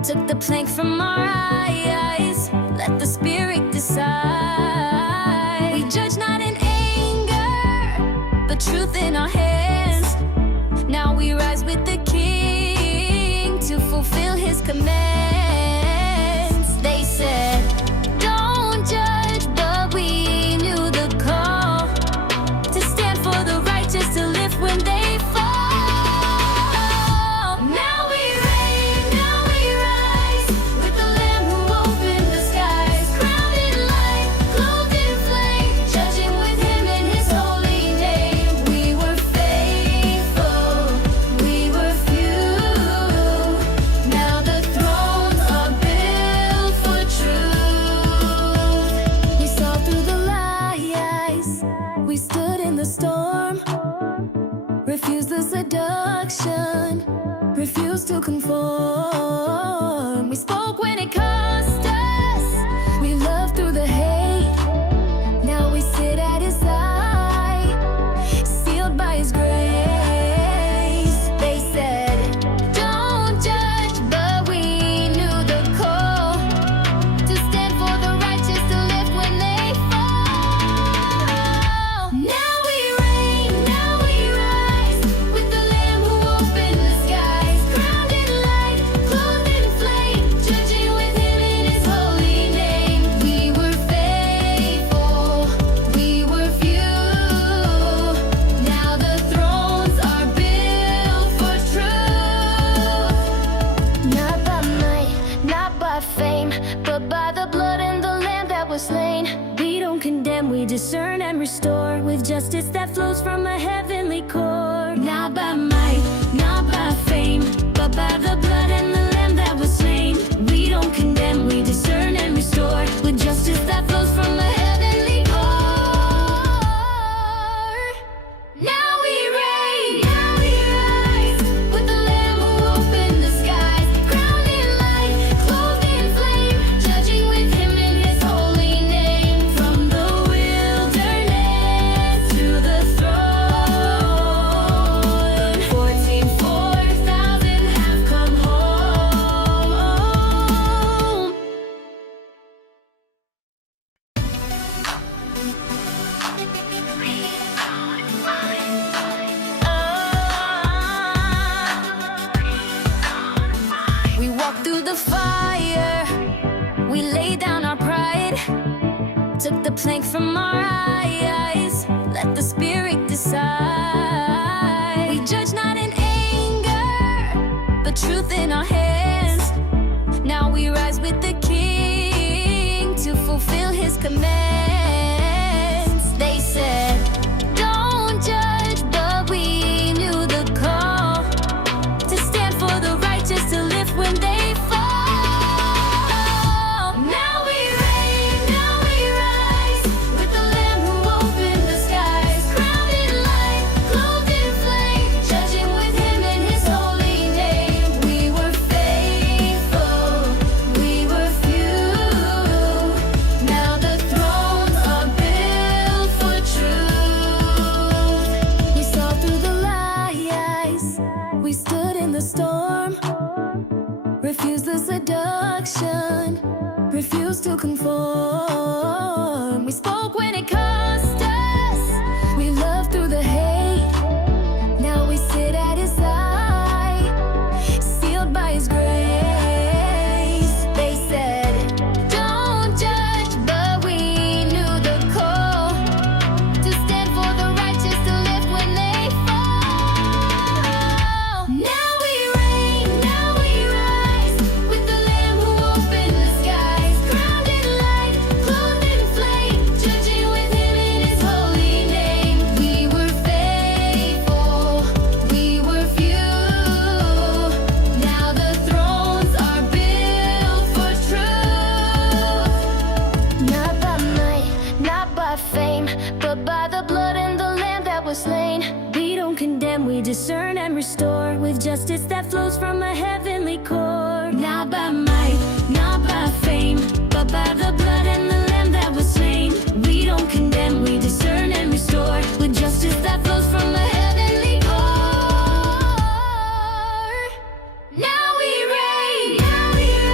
Took the plank from our eyes, let the Spirit decide. We judge not in anger, but truth in our hands. Now we rise with the King to fulfill His commands. They said, don't judge, but we knew the call to stand for the righteous, to lift when they fall. Now we reign, now we rise with the Lamb who opened the skies, crowned in light, clothed in flame, judging with Him in His holy name. We were faithful, we were few. Now the thrones are built for truth. You saw through the lies, we stood in the storm, refused the seduction, refused to conform. We spoke when it cost us, we loved through the hate. Now we sit at His side, sealed by His grace. They said, don't judge, but we knew the call to stand for the righteous, to lift when they fall. Now we reign, now we rise with the Lamb who opened the skies, crowned in light, clothed in flame, judging with Him in His holy name. We were faithful, we were few. Now the thrones are built for truth. Not by might, not by fame, but by the blood and the Lamb that was slain. We don't condemn, we discern and restore with justice that flows from a heavenly core. Not by might, not by fame, but by the blood and the Lamb that was slain. We don't condemn, we discern and restore with justice that flows from a heavenly core. Now we reign, now we rise with the Lamb who opened the skies, crowned in light, clothed in flame, judging with Him in His holy name. From the wilderness to the throne, 14,000 have come home. We walked through the fire, we laid down our pride, took the plank from our eyes, let the Spirit decide. We judge not in anger, but truth in our hands. Now we rise with the King to fulfill His commands. They said, don't judge, but we knew the call to stand for the righteous, to lift when they fall. Now we reign, now we rise with the Lamb who opened the skies, crowned in light, clothed in flame, judging with Him in His holy name. We were faithful, we were few. Now the thrones are built for truth. You saw through the lies, we stood in the storm, refused the seduction, refused to conform. We spoke when it cost us, we loved through the hate. Now we sit at His side, sealed by His grace. They said, don't judge, but we knew the call to stand for the righteous, to lift when they fall. Now we reign, now we rise with the Lamb who opened the skies, crowned in light, clothed in flame, judging with Him in His holy name. We were faithful, we were few. Now the thrones are built for truth. Not by might, not by fame, but by the blood and the Lamb that was slain. We don't condemn, we discern and restore with justice that flows from a heavenly core. Not by might, not by fame, but by the blood and the Lamb that was slain. We don't condemn, we discern and restore with justice that flows from a heavenly core. Now we reign, now we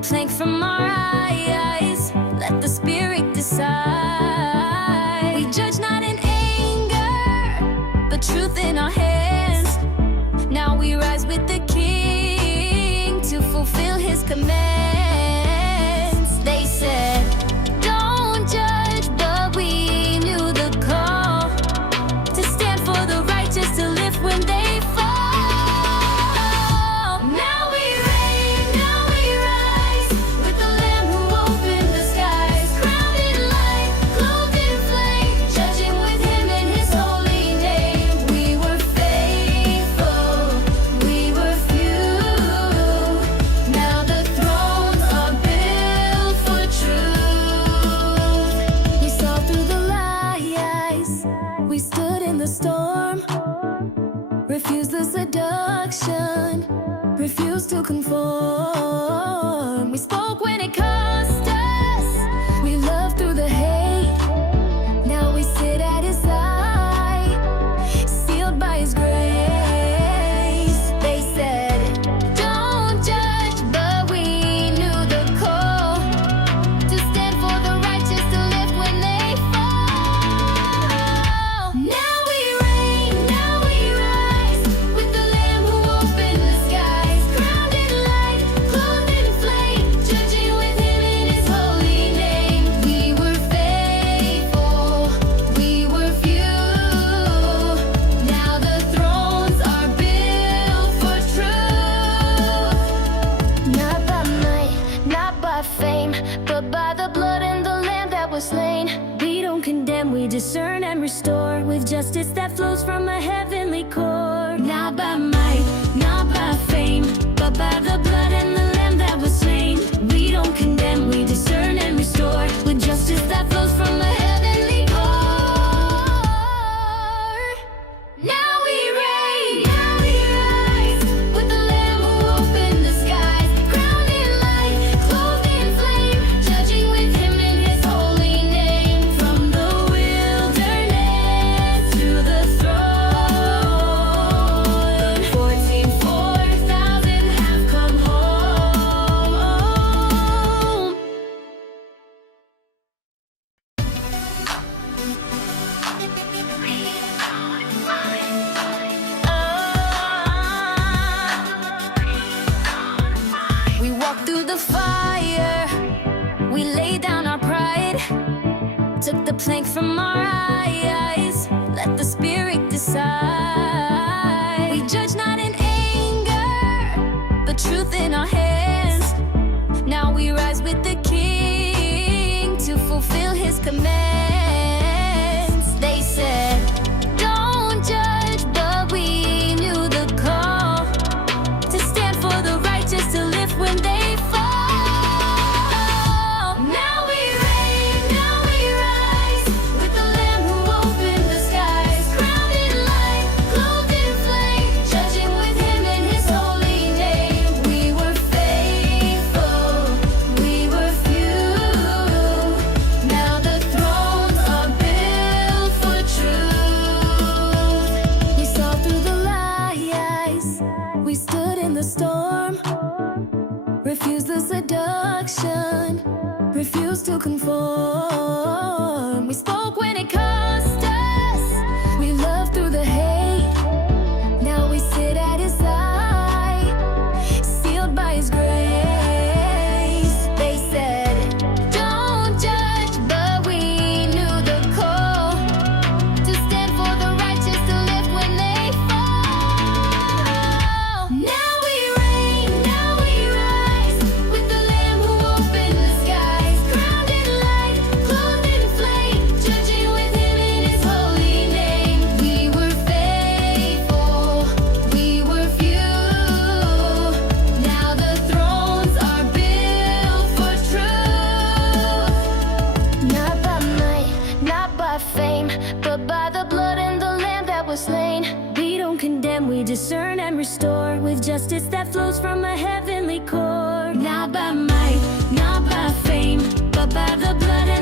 plank from our eyes. Let the Spirit decide. We judge not in anger, but truth in our hands. Now we rise with the King to fulfill His commands. They said, don't judge, but we knew the call to stand for the righteous, to lift when they fall. Now we reign, now we rise with the Lamb who opened the skies, crowned in light, clothed in flame, judging with Him in His holy name. We were faithful, we were few. Now the thrones are built for truth. We saw through the lies, we stood in the storm, refused the seduction, refused to conform. We spoke when it cost us, we loved through the hate. Now we sit at His side, sealed by His grace. They said, don't judge, but we knew the call to stand for the righteous, to lift when they fall. Now we reign, now we rise with the Lamb who opened the skies, crowned in light, clothed in flame, judging with Him in His holy name. We were faithful, we were few. Now the thrones are built for truth. Not by might, not by fame, but by the blood and the Lamb that was slain. We don't condemn, we discern and restore with justice that flows from a heavenly core. Not by might, not by fame, but by the blood and the Lamb that was slain. We don't condemn, we discern and restore with justice that flows from a heavenly core. Now we reign, now we rise with the Lamb who opened the skies, crowned in light, clothed in flame, judging with Him in His holy name. From the wilderness to the throne, 4,000 have come home. We walked through the fire, we laid down our pride, took the plank from our eyes, let the Spirit decide. We judge not in anger, but truth in our hands. Now we rise with the King to fulfill His commands. They said, don't judge, but we knew the call to stand for the righteous, to lift when they fall. Now we reign, now we rise with the Lamb who opened the skies, crowned in light, clothed in flame, judging with Him in His holy name. We were faithful, we were few. Now the thrones are built for truth. You saw through the lies, we stood in the storm, refused the seduction, refused to conform. We spoke when it cost us, we loved through the hate. Now we sit at His side, sealed by His grace. They said, don't judge, but we knew the call to stand for the righteous, to lift when they fall. Now we reign, now we rise with the Lamb who opened the skies, crowned in light, clothed in flame, judging with Him in His holy name. We were faithful, we were few. Now the thrones are built for truth. Not by might, not by fame, but by the blood and the Lamb that was slain. We don't condemn, we discern and restore with justice that flows from a heavenly core. Not by might, not by fame, but by the blood and